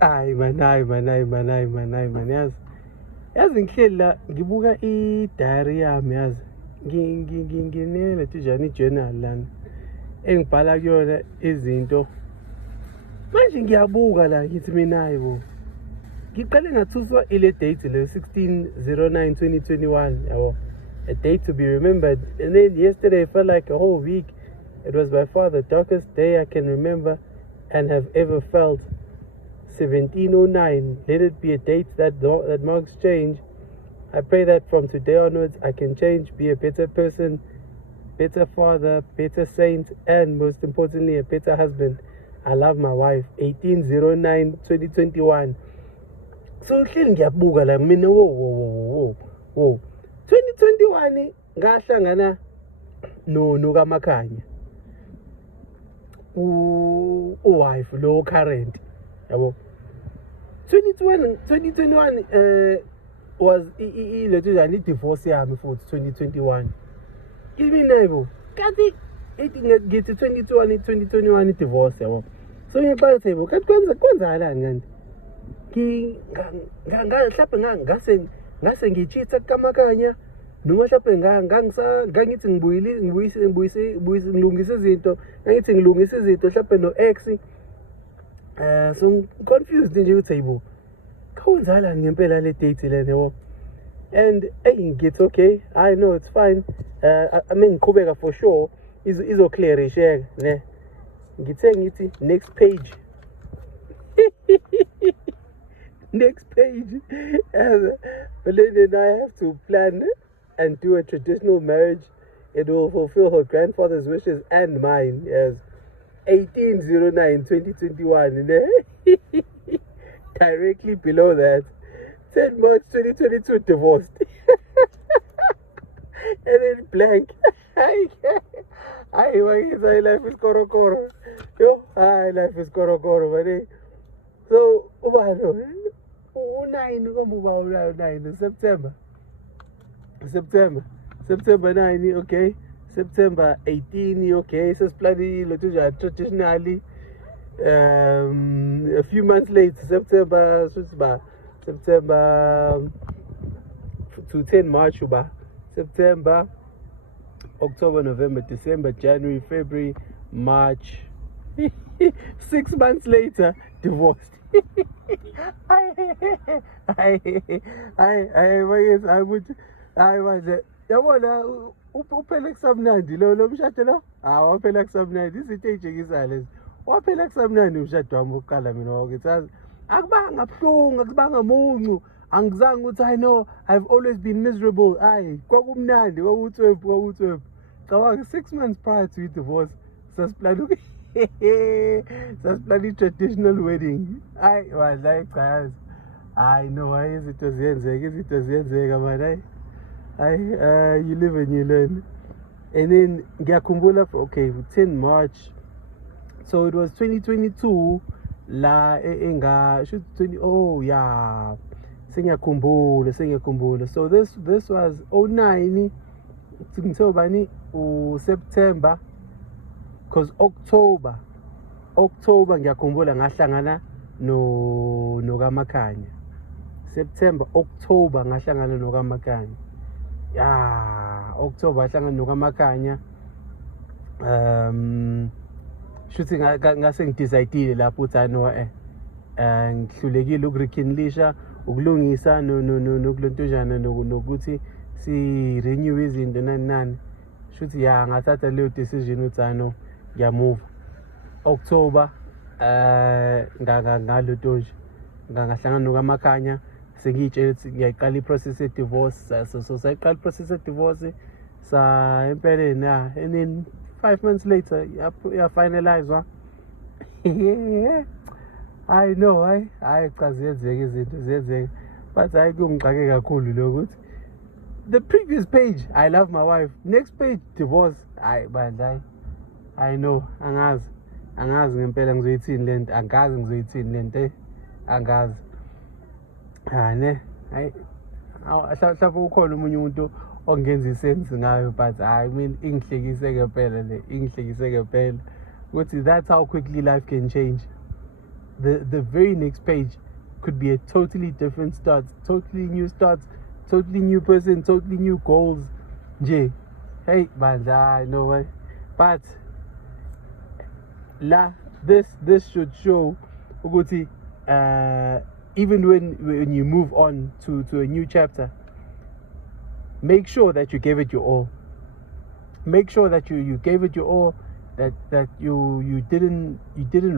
man yazi ngihleli la ngibuka i-diary yami yazi nginele tijani i-journal lana engibhala kuyona izinto manje ngiyabuka la ngithi mina hayibo ngiqale ngathuswa ile date le 16/09/2021 yabo, a date to be remembered. And then yesterday felt like a whole week. It was by far the darkest day I can remember and have ever felt. 1709, let it be a date that marks change. I pray that from today onwards I can change, be a better person, better father, better saint, and most importantly a better husband. I love my wife. 18/09/2021. So hleli ngiyabuka la mina wo 2021 ngahlangana no kaMakhanya wife lo current yabo. 2021 was ilethu njani divorce yami futhi 2021 kimina yebo kanti ngithi 2021 divorce yabo. So ngiyaqala yebo kanti kwenzakalani kanti ngase ngichitha kaMakhanya noma mhlawumbe ngangithi ngilungise izinto mhlawumbe no ex. So confused nje ukuthi hayibo kwenzakalani ngempela le date lena yebo. And it's okay, I know it's fine. I mean ngiqhubeka for sure izo clarisheka ne ngithi next page. Next page. But then I have to plan and do a traditional marriage. It will fulfill her grandfather's wishes and mine. Yes. 18/09/2021. Directly below that, 10 March 2022, divorced. And then blank. Life is koro. Yo, life is koro, buddy. So, 9 September 9, okay. September 18, okay. So planning traditionally. A few months later, September to 10 March, September, October, November, December, January, February, March. 6 months later, divorced. I was yabona uphela kusamnandi lo mshado lo waphela kusamnandi izinto ezijikisa lezi waphela kusamnandi umshado wami oqala mina wakithi akubanga buhlungu akubanga muncu angizange ukuthi I know I've always been miserable kwakumnandi kwakuthwephu cabanga 6 months prior to divorce sasiplan traditional wedding wallahi guys I know izinto ziyenzeka man you live and you learn. And then ngiyakhumbula okay 10 March, so it was 2022 la should 20 oh yeah sengiyakhumbula. So this was 09 until bani September, because October ngiyakhumbula ngahlangana no kaMakhanya. September, October ngahlangana no kaMakhanya. October ahlangana no kaMakhanya. Shuthi ngase ngidecide lapho uthi no ngihlulekile ukurekindlisha ukulungisa nokulontujana nokuthi si renew izinto nani shuthi ngathatha leyo decision uthi no ngiyamove October ngalotonje ngahlangana no kaMakhanya sengitshela ukuthi ngiyayiqala iprocess divorce. So sayiqala iprocess divorce sa empeleni and then 5 months later finalized. I know cha ziyenzeka izinto ziyenzeka, but kungixake kakhulu lokuthi the previous page I love my wife, next page divorce. Bandla I know angazi ngempela ngizoyithini lento, angazi ne mhlawumbe ukhona umunye umuntu ongenza isense ngayo, but I mean ingihlekise ngempela ukuthi that's how quickly life can change. the very next page could be a totally different start, totally new starts, totally new person, totally new goals. Nje, hey bandla, no way. But this should show ukuthi even when you move on to a new chapter, make sure that you gave it your all. Make sure that you gave it your all, that you didn't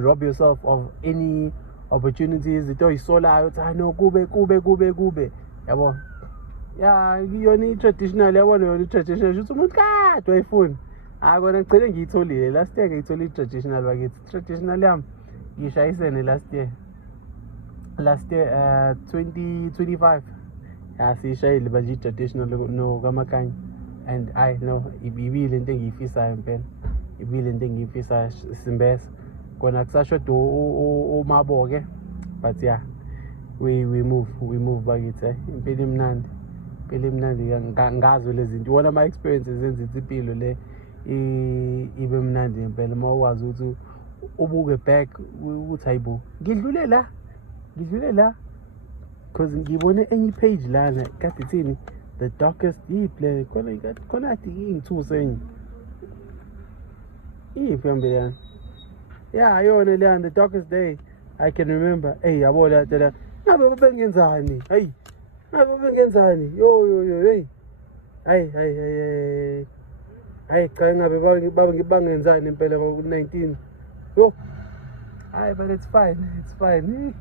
rob yourself of any opportunities. Ito isola uthi no kube yabo. Yeah, yona traditional yabona yona traditional uthi umuntu kade wayifuna. Kona ngicela ngiyitholile last year, ngiyithole traditional bakithi. Traditional yami ngishayisene last year 2025. Yeah, sishayile manje traditional no kamakanye. And I know ibile into engiyifisayo impela, ibile into engiyifisayo simbese kona kusashoda umabo ke, but yeah, we move bakithi. Impela imnandi ngazo lezi zinto, wona ama experiences zenza impilo le ibe mnandi impela uma wazi ukuthi ubuke back uthi hayibo ngidlule la because ngibone enye page lana kade thini the darkest deep le khona athi ingithusa enye ifambe yana. Yeah, yona le the darkest day I can remember. Hey yabo la tela ngabe bengenzani, hey ngabe bengenzani yo hey hayi cha ngabe bangenzani impela ngo-19 yo hayi, but it's fine.